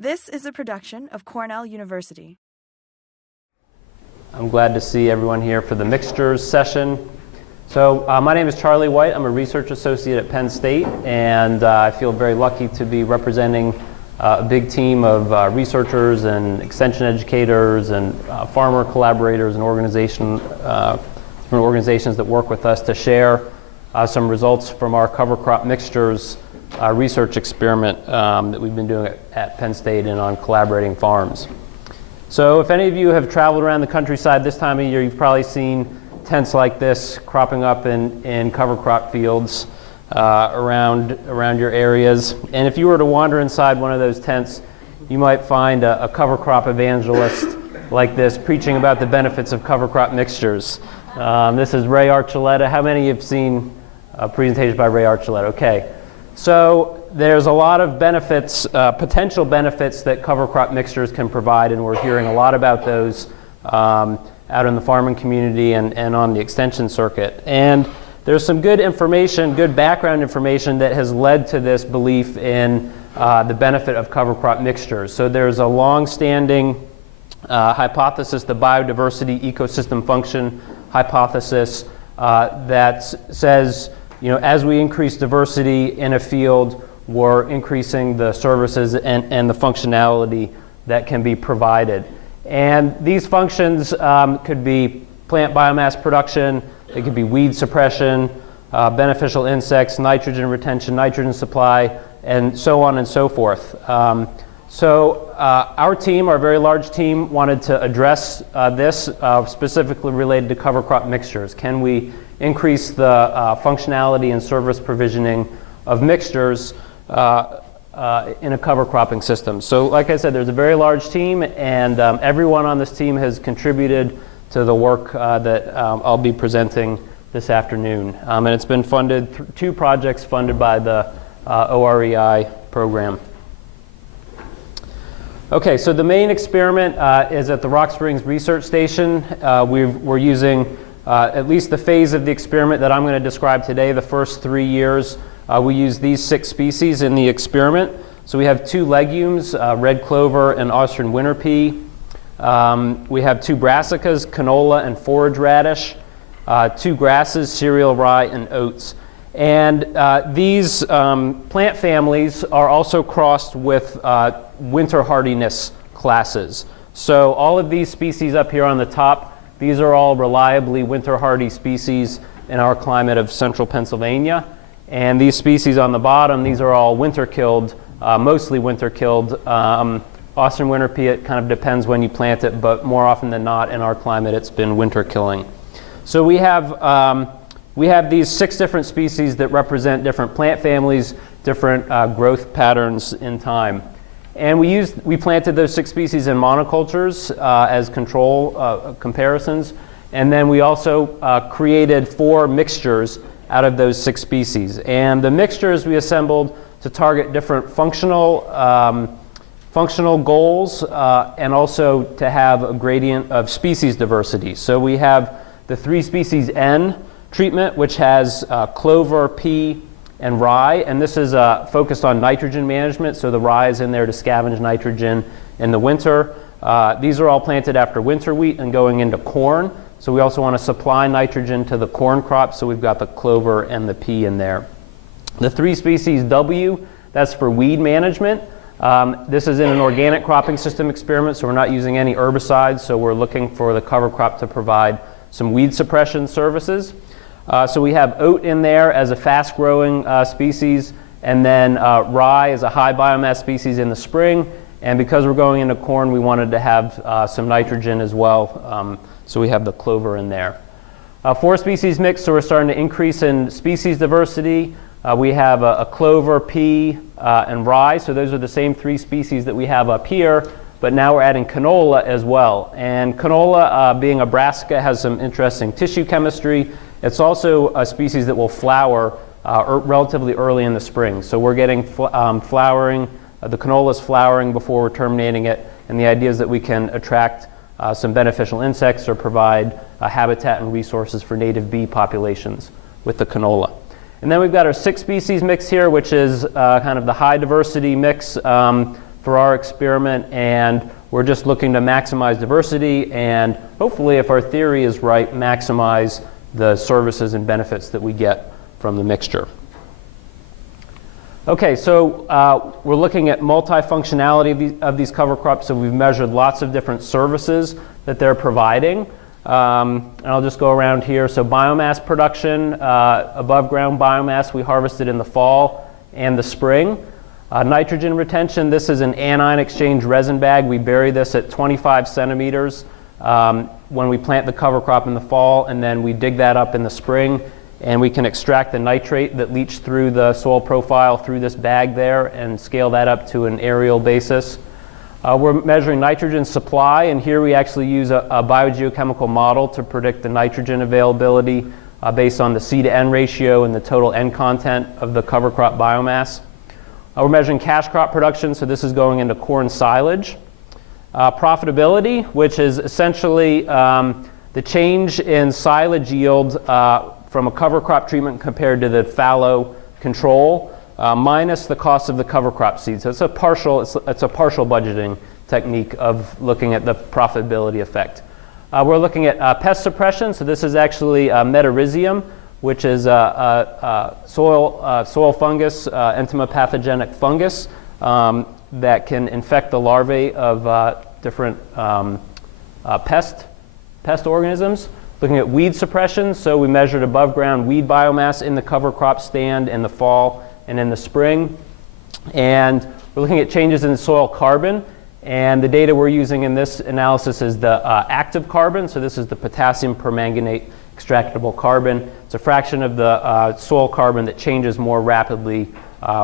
This is a production of Cornell University. I'm glad to see everyone here for the mixtures session. So my name is Charlie White. I'm a research associate at Penn State, and I feel very lucky to be representing a big team of researchers and extension educators and farmer collaborators and different organizations that work with us to share some results from our cover crop mixtures research experiment that we've been doing at Penn State and on collaborating farms. So if any of you have traveled around the countryside this time of year, you've probably seen tents like this cropping up in cover crop fields around your areas. And if you were to wander inside one of those tents, you might find a cover crop evangelist like this preaching about the benefits of cover crop mixtures. This is Ray Archuleta. How many have seen a presentation by Ray Archuleta? Okay. So there's a lot of benefits, potential benefits that cover crop mixtures can provide, and we're hearing a lot about those out in the farming community and on the extension circuit. And there's some good information, good background information that has led to this belief in the benefit of cover crop mixtures. So there's a long-standing hypothesis, the biodiversity ecosystem function hypothesis, that says, as we increase diversity in a field, we're increasing the services and the functionality that can be provided. And these functions could be plant biomass production, they could be weed suppression, beneficial insects, nitrogen retention, nitrogen supply, and so on and so forth. So our team, our very large team, wanted to address this specifically related to cover crop mixtures. Can we increase the functionality and service provisioning of mixtures in a cover cropping system? So like I said, there's a very large team, and everyone on this team has contributed to the work that I'll be presenting this afternoon. And it's been funded, two projects funded by the OREI program. Okay, so the main experiment is at the Rock Springs Research Station. We're using at least the phase of the experiment that I'm going to describe today, the first 3 years. We use these 6 species in the experiment. So we have 2 legumes, red clover and Austrian winter pea. We have 2 brassicas, canola and forage radish, 2 grasses, cereal rye and oats. And these plant families are also crossed with winter hardiness classes. So all of these species up here on the top, these are all reliably winter hardy species in our climate of central Pennsylvania. And these species on the bottom, these are all winter killed, mostly winter killed. Austrian winter pea, it kind of depends when you plant it, but more often than not in our climate, it's been winter killing. So we have these 6 different species that represent different plant families, different growth patterns in time. And we planted those 6 species in monocultures as control comparisons. And then we also created 4 mixtures out of those 6 species. And the mixtures we assembled to target different functional goals and also to have a gradient of species diversity. So we have the 3 species N treatment, which has clover, pea, and rye, and this is focused on nitrogen management, so the rye is in there to scavenge nitrogen in the winter. These are all planted after winter wheat and going into corn, so we also want to supply nitrogen to the corn crop, so we've got the clover and the pea in there. The 3 species W, that's for weed management. This is in an organic cropping system experiment, so we're not using any herbicides, so we're looking for the cover crop to provide some weed suppression services. So we have oat in there as a fast-growing species, and then rye is a high biomass species in the spring. And because we're going into corn, we wanted to have some nitrogen as well. So we have the clover in there. 4 species mix, so we're starting to increase in species diversity. We have a clover, pea, and rye. So those are the same 3 species that we have up here, but now we're adding canola as well. And canola, being a brassica, has some interesting tissue chemistry. It's also a species that will flower relatively early in the spring. So we're getting flowering, the canola is flowering before we're terminating it, and the idea is that we can attract some beneficial insects or provide habitat and resources for native bee populations with the canola. And then we've got our 6 species mix here, which is kind of the high diversity mix for our experiment, and we're just looking to maximize diversity and hopefully, if our theory is right, maximize the services and benefits that we get from the mixture. Okay, so we're looking at multifunctionality of these cover crops. So we've measured lots of different services that they're providing. And I'll just go around here. So biomass production, above ground biomass we harvested in the fall and the spring. Nitrogen retention, this is an anion exchange resin bag. We bury this at 25 centimeters when we plant the cover crop in the fall, and then we dig that up in the spring, and we can extract the nitrate that leached through the soil profile through this bag there and scale that up to an aerial basis. We're measuring nitrogen supply, and here we actually use a biogeochemical model to predict the nitrogen availability based on the C to N ratio and the total N content of the cover crop biomass. We're measuring cash crop production, so this is going into corn silage. Profitability, which is essentially the change in silage yield from a cover crop treatment compared to the fallow control, minus the cost of the cover crop seed. So it's a partial budgeting technique of looking at the profitability effect. We're looking at pest suppression. So this is actually metarhizium, which is a soil fungus, entomopathogenic fungus that can infect the larvae of different pest organisms. Looking at weed suppression, so we measured above ground weed biomass in the cover crop stand in the fall and in the spring. And we're looking at changes in soil carbon, and the data we're using in this analysis is the active carbon. So this is the potassium permanganate extractable carbon. It's a fraction of the soil carbon that changes more rapidly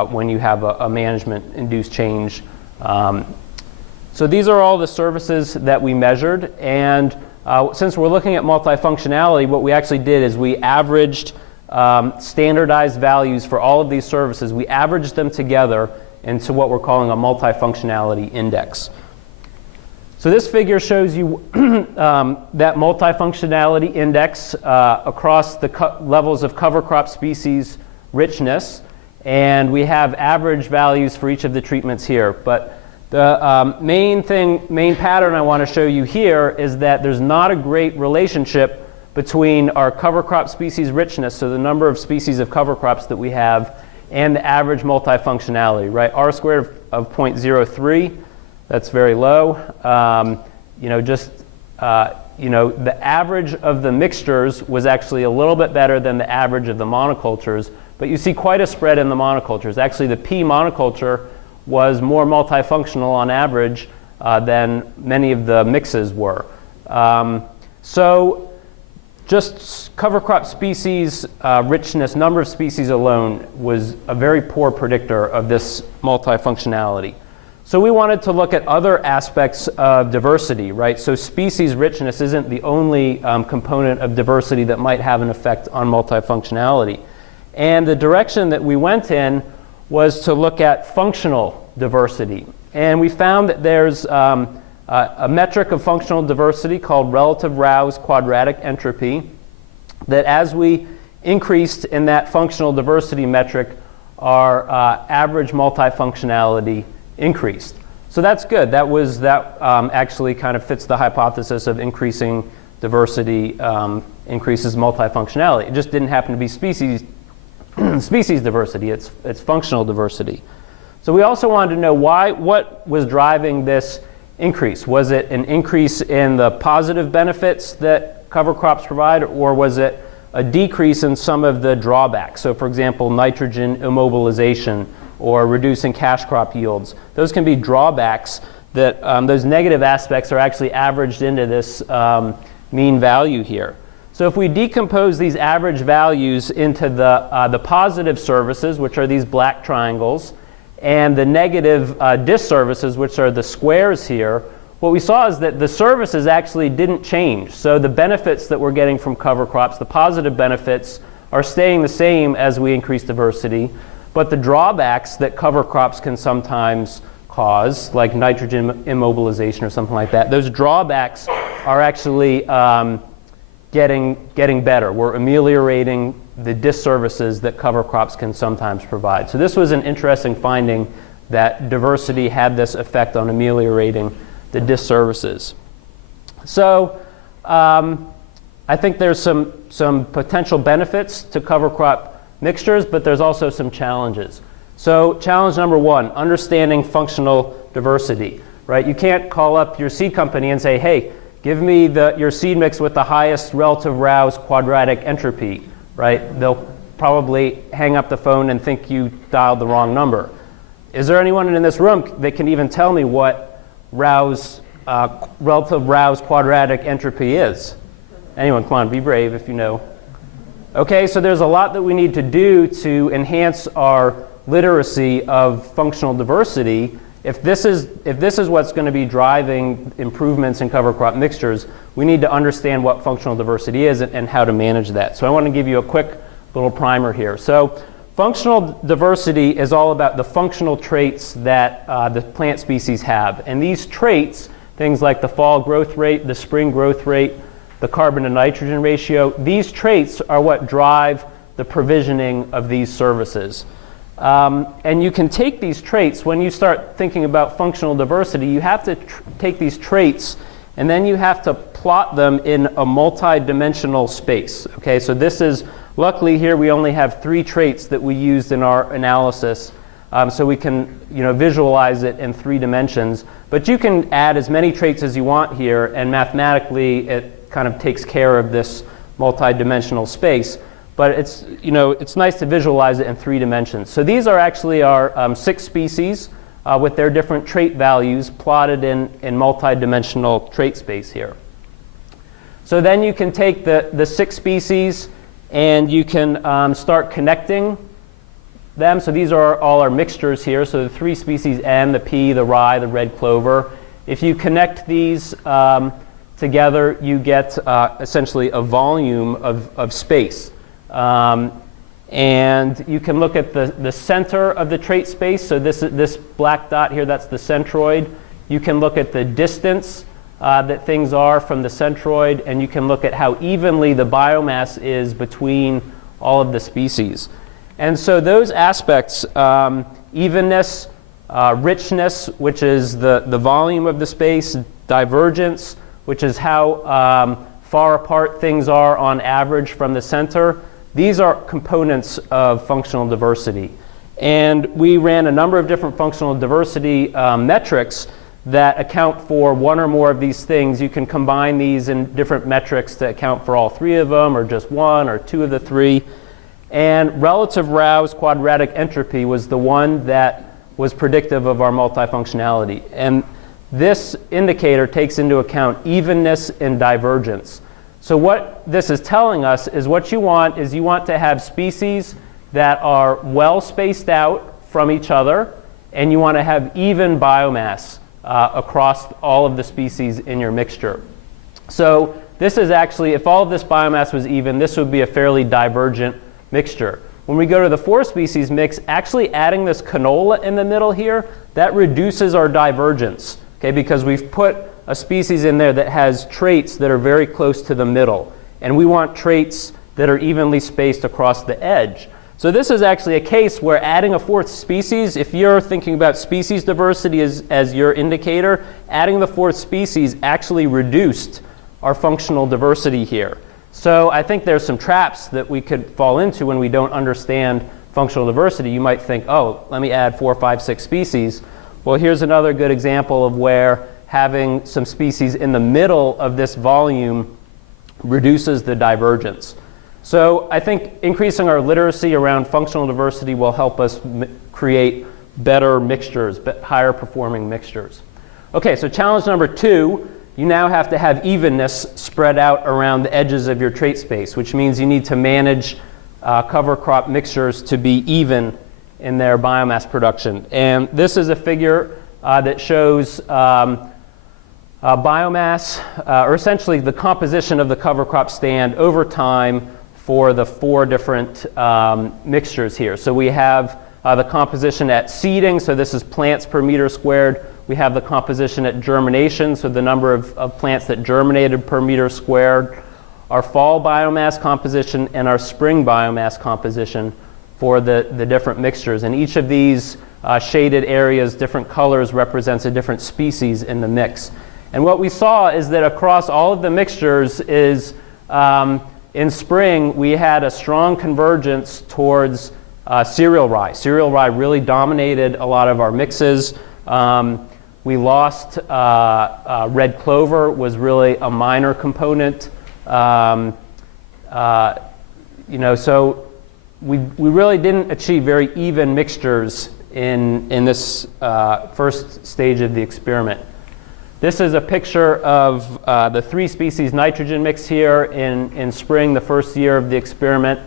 when you have a management-induced change. So these are all the services that we measured, and since we're looking at multifunctionality, what we actually did is we averaged standardized values for all of these services. We averaged them together into what we're calling a multifunctionality index. So this figure shows you that multifunctionality index across the levels of cover crop species richness, and we have average values for each of the treatments here. But the main pattern I want to show you here is that there's not a great relationship between our cover crop species richness, so the number of species of cover crops that we have, and the average multifunctionality, right? R squared of 0.03, that's very low. The average of the mixtures was actually a little bit better than the average of the monocultures, but you see quite a spread in the monocultures. Actually, the P monoculture was more multifunctional on average than many of the mixes were. So just cover crop species richness, number of species alone, was a very poor predictor of this multifunctionality. So we wanted to look at other aspects of diversity, right? So species richness isn't the only component of diversity that might have an effect on multifunctionality. And the direction that we went in was to look at functional diversity. And we found that there's a metric of functional diversity called relative Rao's quadratic entropy, that as we increased in that functional diversity metric, our average multifunctionality increased. So that's good. That actually kind of fits the hypothesis of increasing diversity increases multifunctionality. It just didn't happen to be species diversity. It's functional diversity. So we also wanted to know what was driving this increase. Was it an increase in the positive benefits that cover crops provide, or was it a decrease in some of the drawbacks? So for example, nitrogen immobilization or reducing cash crop yields. Those can be drawbacks that those negative aspects are actually averaged into this mean value here. So if we decompose these average values into the positive services, which are these black triangles, and the negative disservices, which are the squares here, what we saw is that the services actually didn't change. So the benefits that we're getting from cover crops, the positive benefits, are staying the same as we increase diversity, but the drawbacks that cover crops can sometimes cause, like nitrogen immobilization or something like that, those drawbacks are actually getting better. We're ameliorating the disservices that cover crops can sometimes provide. So this was an interesting finding that diversity had this effect on ameliorating the disservices. So I think there's some potential benefits to cover crop mixtures, but there's also some challenges. So challenge number one, understanding functional diversity, right? You can't call up your seed company and say, hey, give me your seed mix with the highest relative Rouse quadratic entropy, right? They'll probably hang up the phone and think you dialed the wrong number. Is there anyone in this room that can even tell me what relative Rouse quadratic entropy is? Anyone? Come on, be brave if you know. Okay, so there's a lot that we need to do to enhance our literacy of functional diversity. If this is what's going to be driving improvements in cover crop mixtures, we need to understand what functional diversity is and how to manage that. So I want to give you a quick little primer here. So functional diversity is all about the functional traits that the plant species have. And these traits, things like the fall growth rate, the spring growth rate, the carbon to nitrogen ratio, these traits are what drive the provisioning of these services. And you can take these traits, when you start thinking about functional diversity, you have to take these traits and then you have to plot them in a multi-dimensional space. Okay, so this is, luckily here we only have 3 traits that we used in our analysis, so we can visualize it in 3 dimensions. But you can add as many traits as you want here, and mathematically it kind of takes care of this multi-dimensional space. But it's nice to visualize it in 3 dimensions. So these are actually our 6 species with their different trait values plotted in multi-dimensional trait space here. So then you can take the 6 species and you can start connecting them. So these are all our mixtures here. So the 3 species N, the pea, the rye, the red clover. If you connect these together, you get essentially a volume of space. And you can look at the center of the trait space. So this black dot here, that's the centroid. You can look at the distance that things are from the centroid, and you can look at how evenly the biomass is between all of the species. And so those aspects, evenness, richness, which is the volume of the space, divergence, which is how far apart things are on average from the center, these are components of functional diversity. And we ran a number of different functional diversity metrics that account for one or more of these things. You can combine these in different metrics to account for all 3 of them, or just 1 or 2 of the 3. And relative Rouse quadratic entropy was the one that was predictive of our multifunctionality. And this indicator takes into account evenness and divergence. So what this is telling us is what you want to have species that are well spaced out from each other, and you want to have even biomass across all of the species in your mixture. So this is actually, if all of this biomass was even, this would be a fairly divergent mixture. When we go to the 4 species mix, actually adding this canola in the middle here, that reduces our divergence, okay, because we've put a species in there that has traits that are very close to the middle, and we want traits that are evenly spaced across the edge. So this is actually a case where adding a 4th species, if you're thinking about species diversity as your indicator, adding the 4th species actually reduced our functional diversity here. So I think there's some traps that we could fall into when we don't understand functional diversity. You might think, oh, let me add 4, 5, 6 species. Well, here's another good example of where having some species in the middle of this volume reduces the divergence. So I think increasing our literacy around functional diversity will help us create better mixtures, higher performing mixtures. Okay, so challenge number 2, you now have to have evenness spread out around the edges of your trait space, which means you need to manage cover crop mixtures to be even in their biomass production. And this is a figure that shows biomass, or essentially the composition of the cover crop stand over time for the 4 different mixtures here. So we have the composition at seeding, so this is plants per meter squared. We have the composition at germination, so the number of plants that germinated per meter squared. Our fall biomass composition and our spring biomass composition for the different mixtures. And each of these shaded areas, different colors represents a different species in the mix. And what we saw is that across all of the mixtures is in spring we had a strong convergence towards cereal rye. Cereal rye really dominated a lot of our mixes. We lost red clover, was really a minor component. So we really didn't achieve very even mixtures in this first stage of the experiment. This is a picture of the 3-species nitrogen mix here in spring, the first year of the experiment.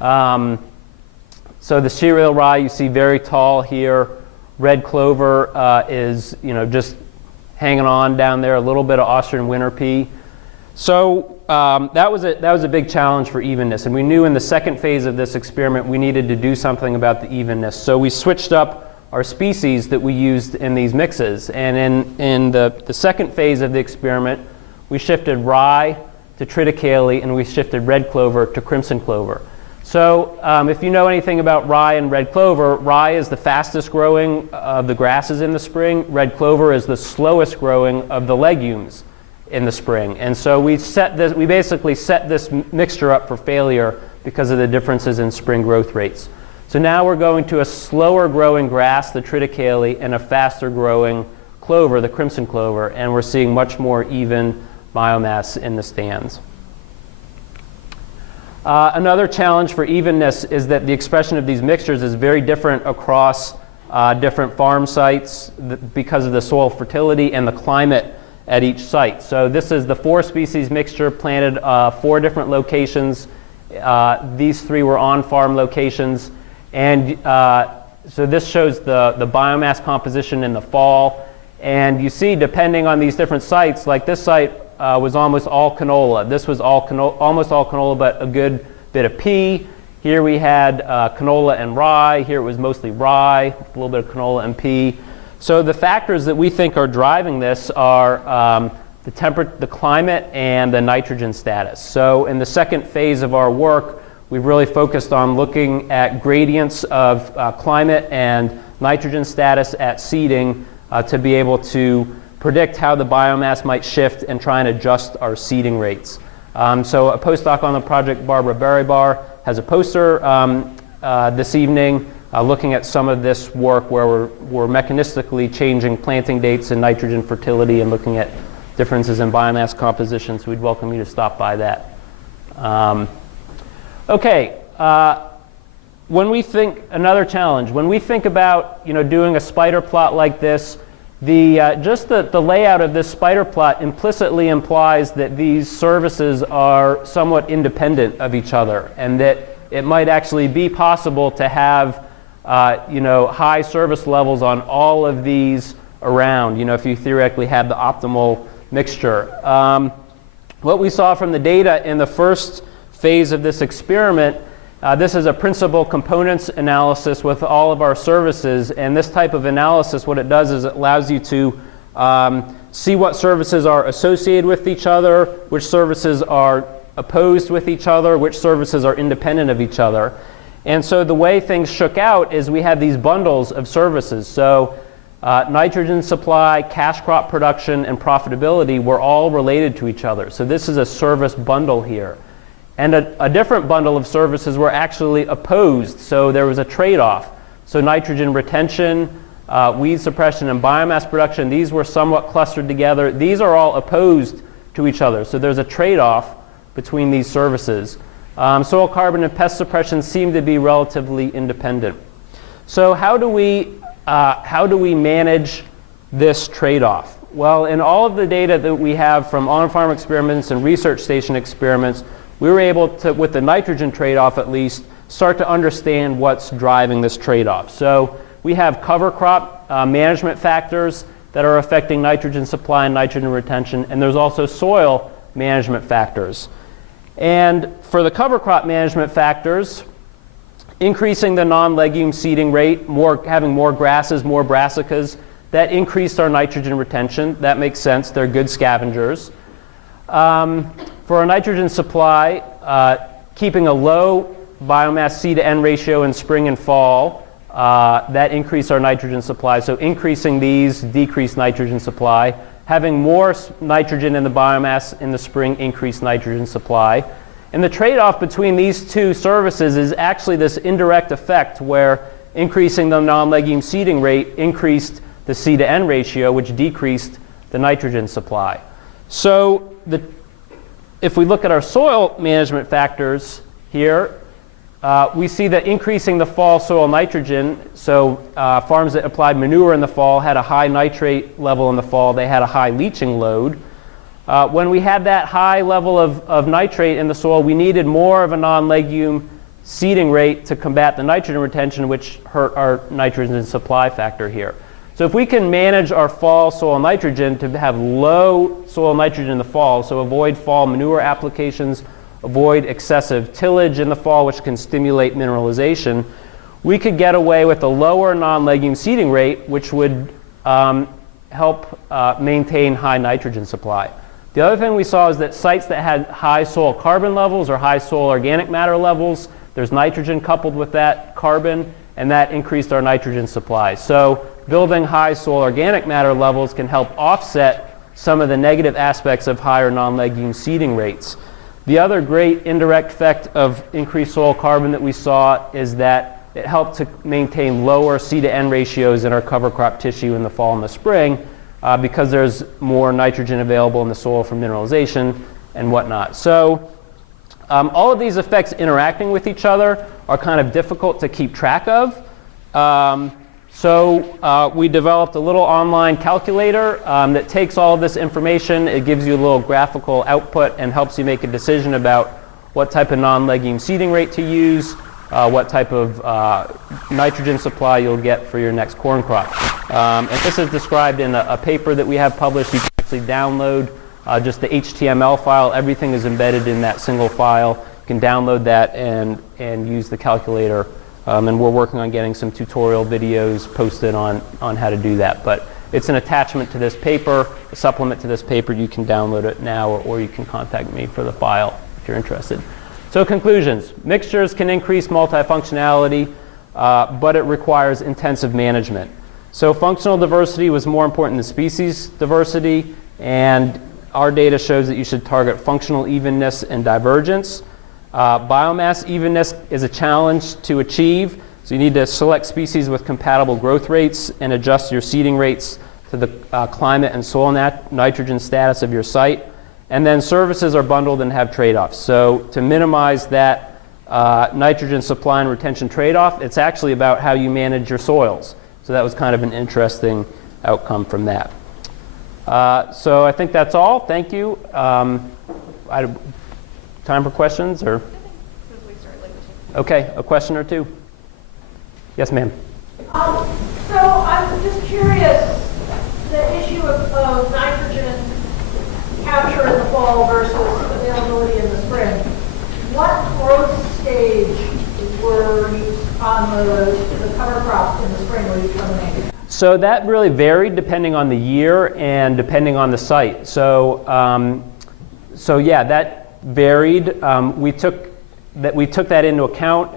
So the cereal rye you see very tall here. Red clover is just hanging on down there. A little bit of Austrian winter pea. So that was a big challenge for evenness, and we knew in the second phase of this experiment we needed to do something about the evenness. So we switched up our species that we used in these mixes, and in the second phase of the experiment we shifted rye to triticale and we shifted red clover to crimson clover. So if you know anything about rye and red clover, rye is the fastest growing of the grasses in the spring. Red clover is the slowest growing of the legumes in the spring. And so we basically set this mixture up for failure because of the differences in spring growth rates. So now we're going to a slower growing grass, the triticale, and a faster growing clover, the crimson clover, and we're seeing much more even biomass in the stands. Another challenge for evenness is that the expression of these mixtures is very different across different farm sites because of the soil fertility and the climate at each site. So this is the 4-species mixture planted 4 different locations. These 3 were on-farm locations. And so this shows the biomass composition in the fall. And you see, depending on these different sites, like this site was almost all canola. This was almost all canola, but a good bit of pea. Here we had canola and rye. Here it was mostly rye, a little bit of canola and pea. So the factors that we think are driving this are the climate and the nitrogen status. So in the second phase of our work, we've really focused on looking at gradients of climate and nitrogen status at seeding to be able to predict how the biomass might shift and try and adjust our seeding rates. So a postdoc on the project, Barbara Berrybar, has a poster this evening looking at some of this work where we're mechanistically changing planting dates and nitrogen fertility and looking at differences in biomass composition. So we'd welcome you to stop by that. Okay, when we think, another challenge, when we think about doing a spider plot like this, just the layout of this spider plot implicitly implies that these services are somewhat independent of each other, and that it might actually be possible to have high service levels on all of these around, if you theoretically had the optimal mixture. What we saw from the data in the first phase of this experiment, this is a principal components analysis with all of our services, and this type of analysis, what it does is it allows you to see what services are associated with each other, which services are opposed with each other, which services are independent of each other. And so the way things shook out is we have these bundles of services. So nitrogen supply, cash crop production, and profitability were all related to each other. So this is a service bundle here. And a different bundle of services were actually opposed, so there was a trade-off. So nitrogen retention, weed suppression, and biomass production, these were somewhat clustered together. These are all opposed to each other, so there's a trade-off between these services. Soil carbon and pest suppression seem to be relatively independent. So how do we manage this trade-off? Well, in all of the data that we have from on-farm experiments and research station experiments, we were able to, with the nitrogen trade-off at least, start to understand what's driving this trade-off. So we have cover crop management factors that are affecting nitrogen supply and nitrogen retention, and there's also soil management factors. And for the cover crop management factors, increasing the non-legume seeding rate, having more grasses, more brassicas, that increased our nitrogen retention. That makes sense. They're good scavengers. For our nitrogen supply, keeping a low biomass C to N ratio in spring and fall that increase our nitrogen supply. So increasing these decrease nitrogen supply. Having more nitrogen in the biomass in the spring increased nitrogen supply. And the trade-off between these two services is actually this indirect effect where increasing the non-legume seeding rate increased the C to N ratio, which decreased the nitrogen supply. So if we look at our soil management factors here, we see that increasing the fall soil nitrogen, so farms that applied manure in the fall had a high nitrate level in the fall, they had a high leaching load. When we had that high level of nitrate in the soil, we needed more of a non-legume seeding rate to combat the nitrogen retention, which hurt our nitrogen supply factor here. So if we can manage our fall soil nitrogen to have low soil nitrogen in the fall, so avoid fall manure applications, avoid excessive tillage in the fall, which can stimulate mineralization, we could get away with a lower non-legume seeding rate, which would help maintain high nitrogen supply. The other thing we saw is that sites that had high soil carbon levels or high soil organic matter levels, there's nitrogen coupled with that carbon, and that increased our nitrogen supply. So building high soil organic matter levels can help offset some of the negative aspects of higher non-legume seeding rates. The other great indirect effect of increased soil carbon that we saw is that it helped to maintain lower C to N ratios in our cover crop tissue in the fall and the spring because there's more nitrogen available in the soil from mineralization and whatnot. So all of these effects interacting with each other are kind of difficult to keep track of. So we developed a little online calculator that takes all of this information. It gives you a little graphical output and helps you make a decision about what type of non-legume seeding rate to use, what type of nitrogen supply you'll get for your next corn crop. And this is described in a paper that we have published. You can actually download just the HTML file. Everything is embedded in that single file. You can download that and use the calculator. And we're working on getting some tutorial videos posted on how to do that. But it's an attachment to this paper, a supplement to this paper. You can download it now, or you can contact me for the file if you're interested. So conclusions. Mixtures can increase multifunctionality, but it requires intensive management. So functional diversity was more important than species diversity, and our data shows that you should target functional evenness and divergence. Biomass evenness is a challenge to achieve, so you need to select species with compatible growth rates and adjust your seeding rates to the climate and soil nitrogen status of your site. And then services are bundled and have trade-offs. So to minimize that nitrogen supply and retention trade-off, it's actually about how you manage your soils. So that was kind of an interesting outcome from that. So I think that's all. Thank you. Time for questions, or? Okay, a question or two. Yes, ma'am. So I'm just curious, the issue of nitrogen capture in the fall versus availability in the spring. What growth stage were you on the cover crops in the spring were you terminating? So that really varied depending on the year and depending on the site. So yeah, that varied. We took that into account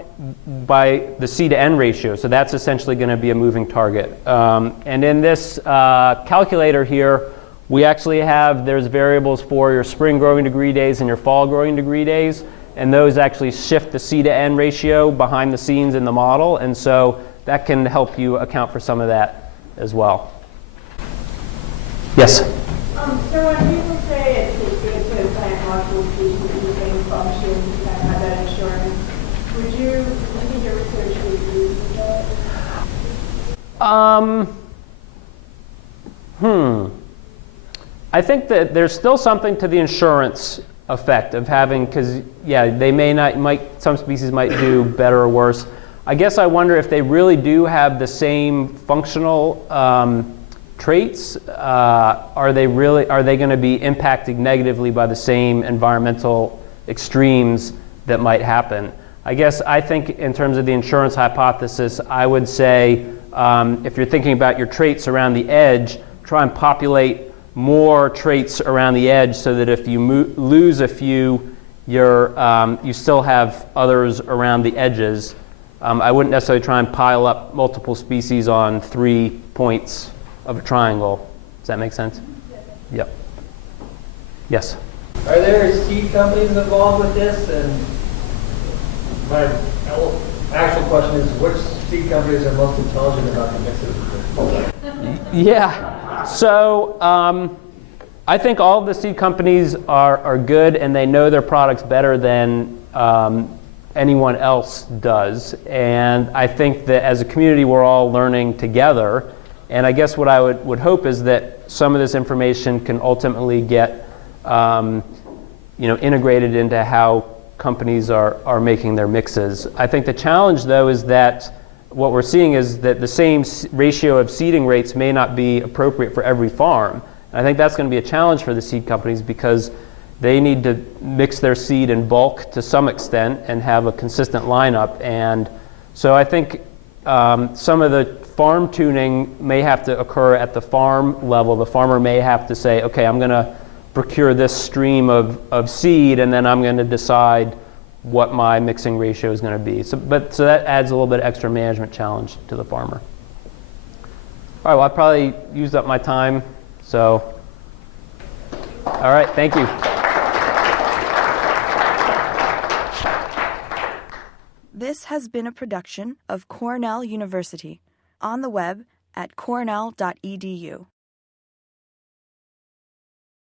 by the C to N ratio. So that's essentially going to be a moving target. And in this calculator here, we actually have, there's variables for your spring growing degree days and your fall growing degree days. And those actually shift the C to N ratio behind the scenes in the model. And so that can help you account for some of that as well. Yes? So when people say it's good to plant multiple species with the same function and have that insurance, do you think your research would agree with that? I think that there's still something to the insurance effect of having, because yeah, they some species might do better or worse. I guess I wonder if they really do have the same functional traits. Are they going to be impacted negatively by the same environmental extremes that might happen? I think in terms of the insurance hypothesis, I would say if you're thinking about your traits around the edge, try and populate more traits around the edge so that if you lose a few, you still have others around the edges I wouldn't necessarily try and pile up multiple species on 3 points of a triangle. Does that make sense? Yep. Yes? Are there seed companies involved with this? And my actual question is, which seed companies are most intelligent about the mixes? Yeah. So I think all of the seed companies are good, and they know their products better than anyone else does. And I think that as a community, we're all learning together. And I guess what I would hope is that some of this information can ultimately get integrated into how companies are making their mixes. I think the challenge, though, is that what we're seeing is that the same ratio of seeding rates may not be appropriate for every farm. And I think that's going to be a challenge for the seed companies because they need to mix their seed in bulk to some extent and have a consistent lineup. And so I think some of the farm tuning may have to occur at the farm level. The farmer may have to say, okay, I'm going to procure this stream of seed, and then I'm going to decide what my mixing ratio is going to be. So that adds a little bit extra management challenge to the farmer. All right, well, I probably used up my time, so all right, thank you. This has been a production of Cornell University, on the web at cornell.edu.